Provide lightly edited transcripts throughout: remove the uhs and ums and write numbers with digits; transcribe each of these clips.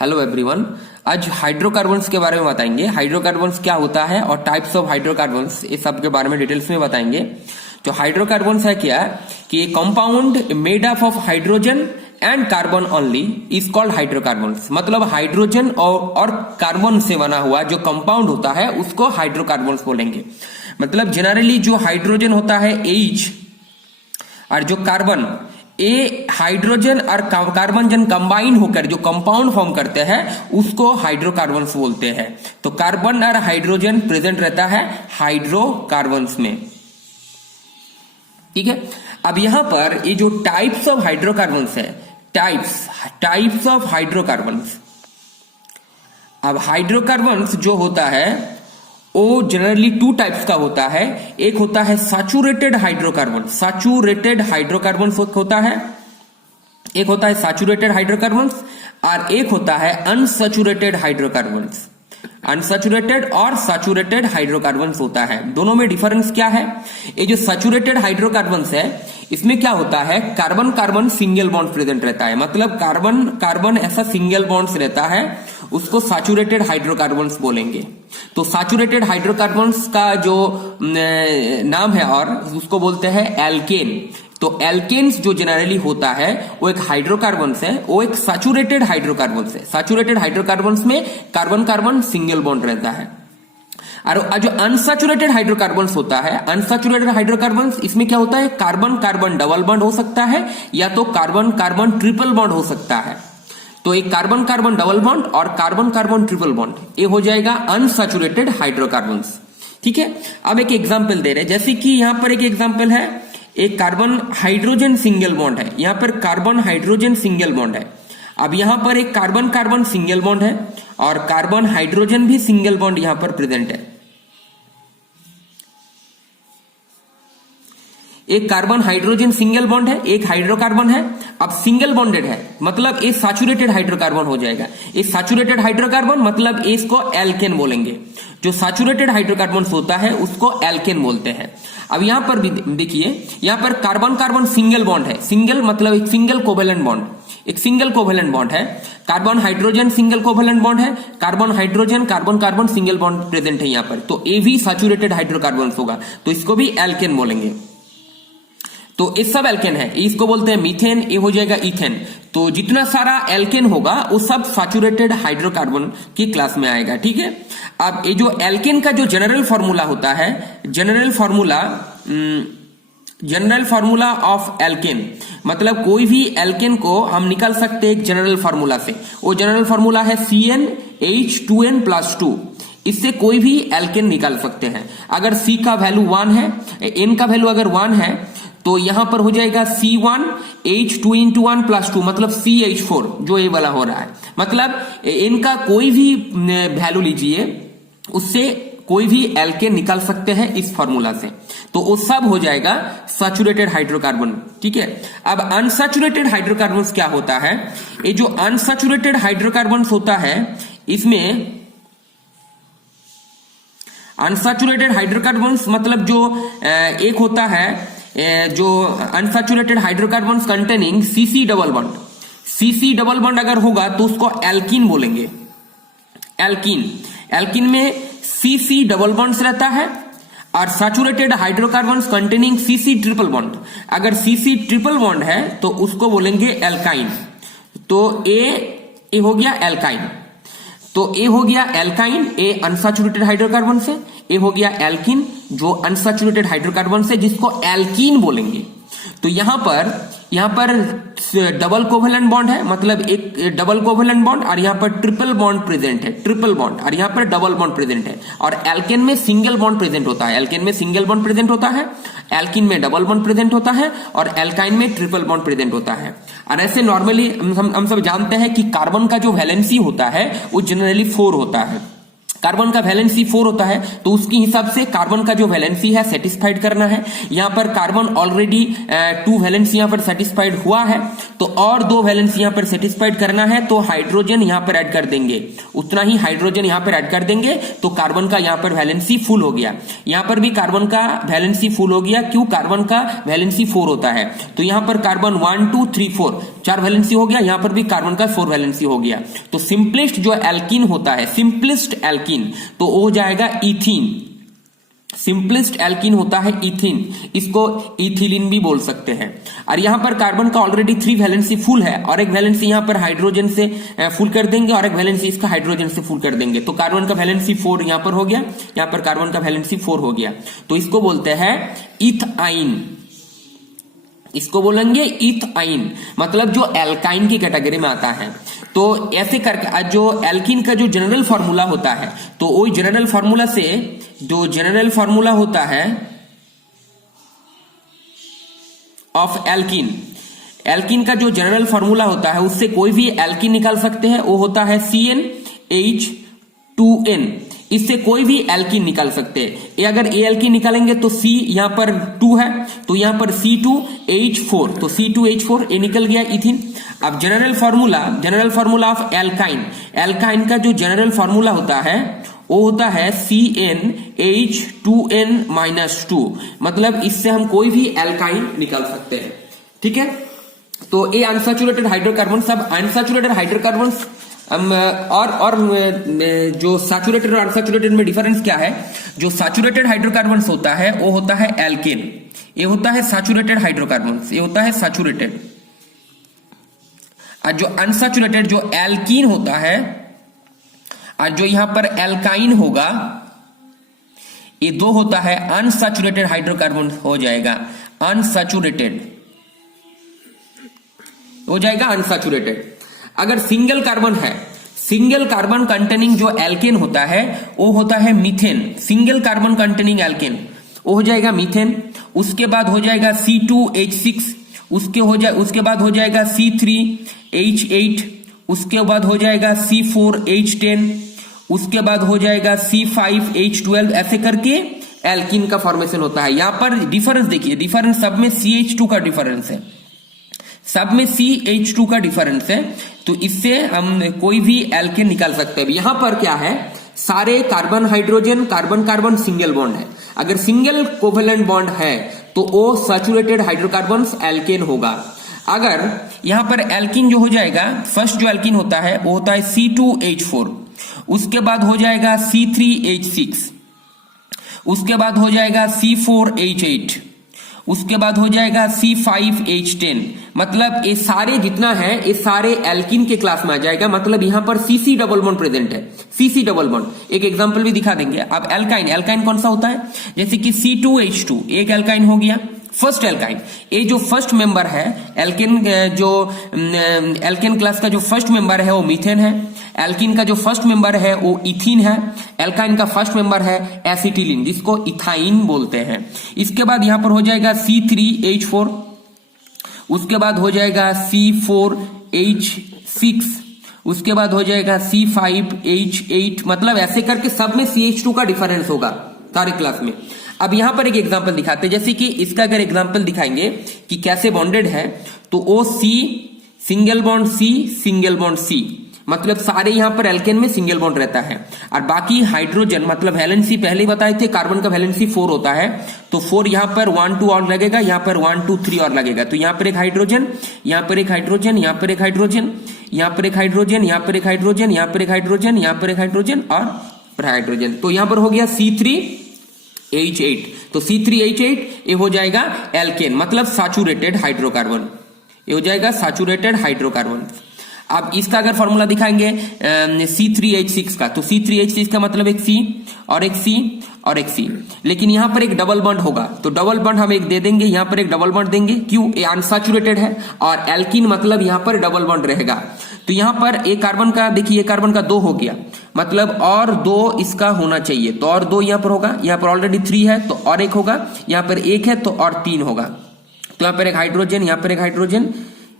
Hello everyone. आज hydrocarbons के बारे में बताएंगे। हाइड्रोकार्बन्स क्या होता है और टाइप्स ऑफ हाइड्रोकार्बन्स, इस सब के बारे में डिटेल्स में बताएंगे। तो हाइड्रोकार्बन्स है क्या कि compound made up of hydrogen and carbon only is called hydrocarbons. मतलब हाइड्रोजन और कार्बन से बना हुआ जो कंपाउंड होता है उसको हाइड्रोकार्बन्स बोलेंगे। मतलब जनरली जो हाइड्रोजन होता है H और जो कार्बन, ये हाइड्रोजन और कार्बन जन कंबाइन होकर जो कंपाउंड फॉर्म करते हैं उसको हाइड्रोकार्बन्स बोलते हैं। तो कार्बन और हाइड्रोजन प्रेजेंट रहता है हाइड्रोकार्बन्स में, ठीक है। अब यहां पर ये जो टाइप्स ऑफ हाइड्रोकार्बन्स है, टाइप्स ऑफ हाइड्रोकार्बन्स। अब हाइड्रोकार्बन्स जो होता है वो जनरली टू टाइप्स का होता है। एक होता है सैचुरेटेड हाइड्रोकार्बन, सैचुरेटेड हाइड्रोकार्बन होता है, एक होता है सैचुरेटेड हाइड्रोकार्बन्स और एक होता है अनसैचुरेटेड हाइड्रोकार्बन्स। अनसैचुरेटेड और सैचुरेटेड हाइड्रोकार्बन्स होता है, दोनों में डिफरेंस क्या है? ये जो सैचुरेटेड हाइड्रोकार्बन्स है इसमें क्या होता है, carbon carbon single bond present रहता है। मतलब कार्बन कार्बन ऐसा सिंगल बॉन्ड्स रहता है, उसको सैचुरेटेड हाइड्रोकार्बन्स बोलेंगे। तो सैचुरेटेड हाइड्रोकार्बन्स का जो नाम है और उसको बोलते हैं एल्केन। तो एल्केन्स जो जनरली होता है वो एक हाइड्रोकार्बन्स है, वो एक सैचुरेटेड हाइड्रोकार्बन्स है। सैचुरेटेड हाइड्रोकार्बन्स में कार्बन कार्बन सिंगल बॉन्ड रहता है। और जो अनसैचुरेटेड हाइड्रोकार्बन्स होता है, अनसैचुरेटेड हाइड्रोकार्बन्स इसमें क्या होता है, कार्बन कार्बन डबल बॉन्ड हो सकता है या तो कार्बन कार्बन ट्रिपल बॉन्ड हो सकता है। तो एक कार्बन कार्बन डबल बॉन्ड और कार्बन कार्बन ट्रिपल बॉन्ड, ये हो जाएगा अनसैचुरेटेड हाइड्रोकार्बन्स, ठीक है। अब एक एग्जांपल दे रहे हैं, जैसे कि यहां पर एक एग्जांपल है, एक कार्बन हाइड्रोजन सिंगल बॉन्ड है, यहां पर कार्बन हाइड्रोजन सिंगल बॉन्ड है। अब यहां पर एक कार्बन कार्बन सिंगल बॉन्ड है और कार्बन हाइड्रोजन भी सिंगल बॉन्ड यहां पर प्रेजेंट है। एक कार्बन हाइड्रोजन सिंगल बॉन्ड है, एक हाइड्रोकार्बन है। अब सिंगल बॉन्डेड है मतलब ये सैचुरेटेड हाइड्रोकार्बन हो जाएगा। ये सैचुरेटेड हाइड्रोकार्बन मतलब इसको एल्केन बोलेंगे। जो सैचुरेटेड हाइड्रोकार्बन होता है उसको एल्केन बोलते हैं। अब यहां पर भी देखिए, यहां पर कार्बन कार्बन सिंगल बॉन्ड है, सिंगल मतलब एक सिंगल कोवेलेंट बॉन्ड, एक सिंगल कोवेलेंट बॉन्ड है। Carbon hydrogen single covalent bond है, carbon hydrogen carbon carbon single bond present है यहां पर। तो ये भी सैचुरेटेड हाइड्रोकार्बन होगा, तो इसको भी एल्केन बोलेंगे। तो ये सब एल्केन है, इसको बोलते हैं मीथेन, ये हो जाएगा इथेन। तो जितना सारा एल्केन होगा वो सब सैचुरेटेड हाइड्रोकार्बन की क्लास में आएगा, ठीक है। अब ये जो एल्केन का जो जनरल फॉर्मूला होता है, जनरल फॉर्मूला ऑफ एल्केन, मतलब कोई भी एल्केन को हम निकाल सकते हैं एक जनरल फॉर्मूला से। वो जनरल फॉर्मूला है CnH2n+2। इससे कोई भी एल्केन निकाल सकते हैं। अगर C का वैल्यू 1 है, N का वैल्यू अगर 1 है तो यहां पर हो जाएगा C1H2 × 1 + 2 मतलब CH4, जो ये वाला हो रहा है। मतलब इनका कोई भी वैल्यू लीजिए, उससे कोई भी एल्केन निकाल सकते हैं इस फॉर्मूला से। तो वो सब हो जाएगा सैचुरेटेड हाइड्रोकार्बन, ठीक है। अब अनसैचुरेटेड हाइड्रोकार्बन क्या होता है, ये जो अनसैचुरेटेड हाइड्रोकार्बन होता है इसमें अनसैचुरेटेड हाइड्रोकार्बन्स मतलब जो एक होता है जो unsaturated hydrocarbons containing CC double bond. CC double bond अगर होगा तो उसको एल्कीन बोलेंगे। एल्कीन में CC डबल बॉन्ड्स रहता है और saturated hydrocarbons containing CC triple bond. अगर CC ट्रिपल बॉन्ड है तो उसको बोलेंगे एल्काइन। तो ए हो गया एल्काइन, तो ए हो गया एल्काइन, ए अनसैचुरेटेड हाइड्रोकार्बन से। ए हो गया एल्कीन जो अनसैचुरेटेड हाइड्रोकार्बन से, जिसको एल्कीन बोलेंगे। तो यहां पर डबल कोवेलेंट बॉन्ड है, मतलब एक डबल कोवेलेंट बॉन्ड, और यहां पर ट्रिपल बॉन्ड प्रेजेंट है, ट्रिपल बॉन्ड, और यहां पर डबल बॉन्ड प्रेजेंट है। और एल्केन में सिंगल बॉन्ड प्रेजेंट होता है, एल्केन में सिंगल बॉन्ड प्रेजेंट होता है, एल्कीन में डबल बॉन्ड प्रेजेंट होता है और एल्काइन में ट्रिपल बॉन्ड प्रेजेंट होता है। और ऐसे नॉर्मली हम सब जानते हैं कि कार्बन का जो वैलेंसी होता है वो जनरली 4 होता है। कार्बन का वैलेंसी 4 होता है, तो उसके हिसाब से कार्बन का जो वैलेंसी है सेटिस्फाइड करना है। यहां पर कार्बन ऑलरेडी 2 वैलेंसी यहां पर सेटिस्फाइड हुआ है, तो और 2 वैलेंसी यहां पर सेटिस्फाइड करना है, तो हाइड्रोजन यहां पर ऐड कर देंगे, उतना ही हाइड्रोजन यहां पर ऐड कर देंगे, तो कार्बन का यहां पर वैलेंसी फुल हो गया। यहां पर भी कार्बन का वैलेंसी फुल हो गया, क्यों? कार्बन का वैलेंसी 4 होता है, तो यहां पर कार्बन 1 2 3 4 4 वैलेंसी हो गया, यहां पर भी कार्बन का 4 वैलेंसी हो गया। तो सिंपलेस्ट जो एल्कीन होता है, सिंपलेस्ट एल्कीन, तो वो हो जाएगा इथीन। सिंपलेस्ट एल्कीन होता है इथीन, इसको इथिलीन भी बोल सकते हैं। और यहां पर कार्बन का ऑलरेडी 3 वैलेंसी फुल है, और एक वैलेंसी यहां पर हाइड्रोजन से फुल कर देंगे, और एक वैलेंसी इसका हाइड्रोजन से फुल कर देंगे। तो कार्बन का वैलेंसी 4 यहां पर हो गया, यहां पर कार्बन का वैलेंसी 4 हो गया। तो इसको बोलते हैं इथाइन, इसको बोलेंगे इथाइन, मतलब जो एल्काइन की कैटेगरी में आता है। तो ऐसे करके जो एल्कीन का जो जनरल फॉर्मूला होता है, तो वही जनरल फॉर्मूला से जो जनरल फॉर्मूला होता है ऑफ एल्कीन, एल्कीन का जो जनरल फॉर्मूला होता है उससे कोई भी एल्कीन निकाल सकते हैं, वो होता है CnH2n। इससे कोई भी एल्कीन निकाल सकते हैं। ये अगर ए एल्कीन निकालेंगे तो C यहां पर 2 है, तो यहां पर C2H4, तो C2H4 ये निकल गया इथिन। अब general formula of alkyne, alkyne का जो जनरल फॉर्मूला होता है वो होता है CnH2n-2, मतलब इससे हम कोई भी एल्काइन निकाल सकते हैं। ठीक है, तो ये अनसैचुरेटेड हाइड्रोकार्बन, सब अनसैचुरेटेड हाइड्रोकार्बन। और जो सैचुरेटेड और अनसैचुरेटेड में डिफरेंस क्या है? जो सैचुरेटेड हाइड्रोकार्बन होता है वो होता है एल्केन, ये होता है सैचुरेटेड हाइड्रोकार्बन, ये होता है सैचुरेटेड। और जो अनसैचुरेटेड जो एल्कीन होता है, और जो यहां पर एल्काइन होगा, ये दो होता है अनसैचुरेटेड हाइड्रोकार्बन हो जाएगा, अनसैचुरेटेड हो जाएगा, अनसैचुरेटेड। अगर सिंगल कार्बन है, सिंगल कार्बन कंटेनिंग जो एल्केन होता है वो होता है methane, single carbon containing alkane वो हो जाएगा मीथेन। उसके बाद हो जाएगा C2H6, उसके बाद हो जाएगा C3H8, उसके बाद हो जाएगा C4H10, उसके बाद हो जाएगा C5H12, ऐसे करके एल्कीन का फॉर्मेशन होता है। यहां पर डिफरेंस देखिए, डिफरेंस सब में CH2 का डिफरेंस है, सब में CH2 का डिफरेंस है, तो इससे हम कोई भी एल्केन निकाल सकते हैं। यहां पर क्या है, सारे carbon hydrogen carbon carbon single bond है। अगर सिंगल कोवेलेंट बॉन्ड है तो वो सैचुरेटेड हाइड्रोकार्बन एल्केन होगा। अगर यहां पर एल्कीन जो हो जाएगा, फर्स्ट जो एल्कीन होता है वो होता है C2H4, उसके बाद हो जाएगा C3H6, उसके बाद हो जाएगा C4H8, उसके बाद हो जाएगा C5H10। मतलब ये सारे जितना है ये सारे एल्कीन के क्लास में आ जाएगा। मतलब यहां पर CC डबल बॉन्ड प्रेजेंट है, CC डबल बॉन्ड। एक एग्जांपल भी दिखा देंगे। अब एल्काइन, एल्काइन कौन सा होता है? जैसे कि C2H2 एक एल्काइन हो गया, फर्स्ट एल्काइन। ये जो फर्स्ट मेंबर है एल्केन, जो एल्केन क्लास का जो फर्स्ट मेंबर है वो मीथेन है। एल्कीन का जो फर्स्ट मेंबर है वो इथीन है। एल्काइन का फर्स्ट मेंबर है एसिटिलीन, जिसको इथाइन बोलते हैं। इसके बाद यहां पर हो जाएगा C3H4, उसके बाद हो जाएगा C4H6, उसके बाद हो जाएगा C5H8। मतलब ऐसे करके सब में CH2 का डिफरेंस होगा सारे क्लास में। अब यहां पर एक एग्जांपल दिखाते हैं, जैसे कि इसका अगर एग्जांपल दिखाएंगे कि कैसे बॉन्डेड है, तो ओ C single bond C single bond C, मतलब सारे यहां पर एल्केन में सिंगल बॉन्ड रहता है। और बाकी हाइड्रोजन मतलब वैलेंसी पहले ही बताए थे, कार्बन का वैलेंसी 4 होता है, तो 4 यहां पर 1 2 और लगेगा, यहां पर 1 2 3 और लगेगा। तो यहां पर एक हाइड्रोजन, यहां पर एक हाइड्रोजन, यहां पर एक हाइड्रोजन, यहां पर एक हाइड्रोजन, यहां पर एक हाइड्रोजन, यहां पर एक हाइड्रोजन, यहां पर एक हाइड्रोजन और हाइड्रोजन। तो यहां पर हो गया C3H8। तो C3H8 ये हो जाएगा एल्केन, मतलब सैचुरेटेड हाइड्रोकार्बन, ये हो जाएगा सैचुरेटेड हाइड्रोकार्बन। अब इसका अगर फॉर्मूला दिखाएंगे C3H6 का, तो C3H6 का मतलब एक C और एक C और एक C, लेकिन यहां पर एक डबल बॉन्ड होगा, तो डबल बॉन्ड हम एक दे देंगे, यहां पर एक डबल बॉन्ड देंगे। क्यों? ये अनसैचुरेटेड है और एल्कीन मतलब यहां पर डबल बॉन्ड रहेगा। तो यहां पर एक कार्बन का देखिए, एक कार्बन का 2 हो गया, मतलब और 2 इसका होना चाहिए, तो और 2 यहां पर होगा। यहां पर ऑलरेडी 3 है तो और एक होगा, यहां पर 1 है तो और 3 होगा। तो यहां पर एक हाइड्रोजन, यहां पर एक हाइड्रोजन,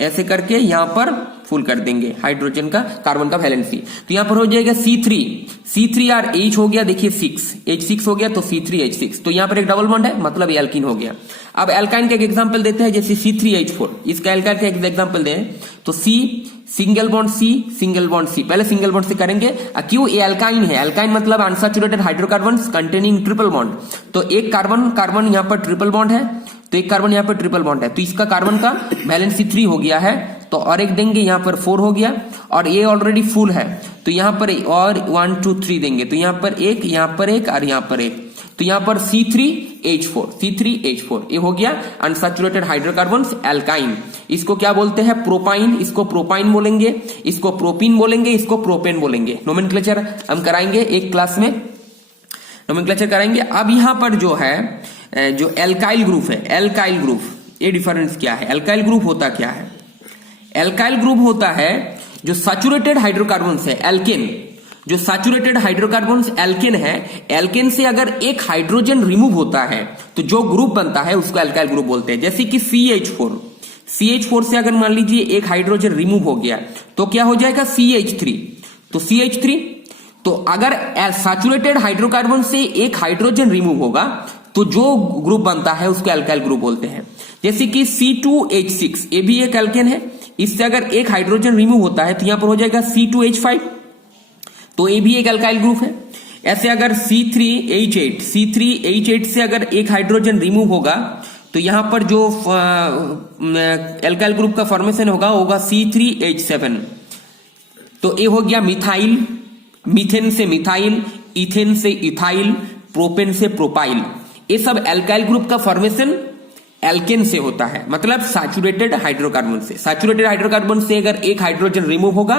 ऐसे करके यहां पर फुल कर देंगे हाइड्रोजन का, कार्बन का वैलेंसी। तो यहां पर हो जाएगा C3 और H हो गया, देखिए 6 H6 हो गया, तो C3H6। तो यहां पर एक डबल बॉन्ड है, मतलब एल्कीन हो गया। अब एल्काइन का एक एग्जांपल देते हैं, जैसे C3H4, इसका एल्काइन का एक एग्जांपल दें तो C single bond C single bond C, पहले सिंगल बॉन्ड से करेंगे। क्यों? ये एल्काइन है, एल्काइन मतलब unsaturated hydrocarbon containing triple bond. तो एक कार्बन यहां पर ट्रिपल बॉन्ड है, तो एक कार्बन यहां पर ट्रिपल बॉन्ड है, तो इसका कार्बन का वैलेंसी 3 हो गया है, तो और एक देंगे, यहां पर 4 हो गया, और ये ऑलरेडी फुल है तो यहां पर और 1 2 3 देंगे, तो यहां पर एक, यहां पर एक और यहां पर एक, तो यहां पर C3H4 ये हो गया अनसैचुरेटेड हाइड्रोकार्बन्स एल्काइन। इसको क्या बोलते हैं? प्रोपाइन, इसको प्रोपाइन बोलेंगे, इसको प्रोपीन बोलेंगे, इसको प्रोपेन बोलेंगे। नोमेनक्लेचर हम कराएंगे एक क्लास में, नोमेनक्लेचर कराएंगे। अब यहां पर जो है जो एल्काइल ग्रुप है, एल्काइल ग्रुप, ये डिफरेंस क्या है? एल्काइल ग्रुप होता क्या है? एल्काइल ग्रुप होता है जो सैचुरेटेड हाइड्रोकार्बन्स है, एल्केन, जो सैचुरेटेड हाइड्रोकार्बन्स एल्केन है, एल्केन से अगर एक हाइड्रोजन रिमूव होता है तो जो ग्रुप बनता है उसको एल्काइल ग्रुप बोलते हैं। जैसे कि CH4 से अगर मान लीजिए एक हाइड्रोजन रिमूव हो गया तो क्या हो जाएगा? CH3, तो CH3, तो अगर सैचुरेटेड हाइड्रोकार्बन से एक हाइड्रोजन रिमूव होगा तो जो ग्रुप बनता है उसको एल्काइल ग्रुप बोलते हैं। जैसे कि C2H6, ये भी एक एल्केन है, इससे अगर एक हाइड्रोजन रिमूव होता है तो यहां पर हो जाएगा C2H5, तो ये भी एक एल्काइल ग्रुप है। ऐसे अगर C3H8 से अगर एक हाइड्रोजन रिमूव होगा तो यहां पर जो एल्काइल ग्रुप का फॉर्मेशन होगा C3H7, तो ये हो गया मिथाइल, मीथेन से मिथाइल, इथेन से इथाइल, प्रोपेन से प्रोपाइल। ये सब एल्काइल ग्रुप का फॉर्मेशन एल्केन से होता है, मतलब सैचुरेटेड हाइड्रोकार्बन से। सैचुरेटेड हाइड्रोकार्बन से अगर एक हाइड्रोजन रिमूव होगा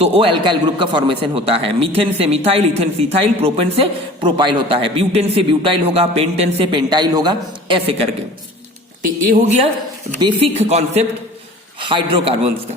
तो वो एल्काइल ग्रुप का फॉर्मेशन होता है। मीथेन से मिथाइल, इथेन से इथाइल, प्रोपेन से प्रोपाइल होता है। ब्यूटेन से ब्यूटाइल होगा, पेंटेन से पेंटाइल होगा, ऐसे करके। तो ये हो गया बेसिक कॉन्सेप्ट हाइड्रोकार्बन्स का।